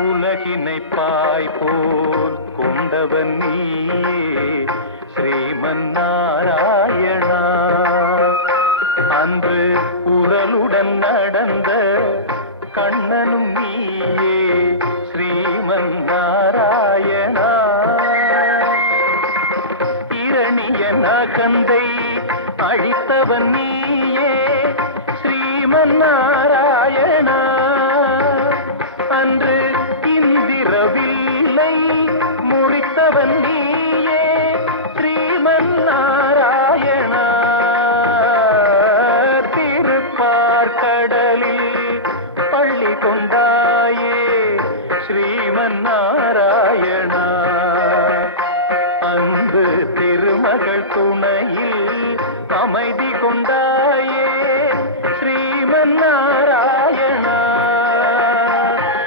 உலகினை பாய் போல் கொண்டவன் நீயே ஸ்ரீமன் நாராயணா. அன்று உரலுடன் நடந்த கண்ணனும் நீயே ஸ்ரீமன் நாராயணா. இரணிய நகந்தை அழித்தவன் நீயே ஸ்ரீமன் நாராயணா.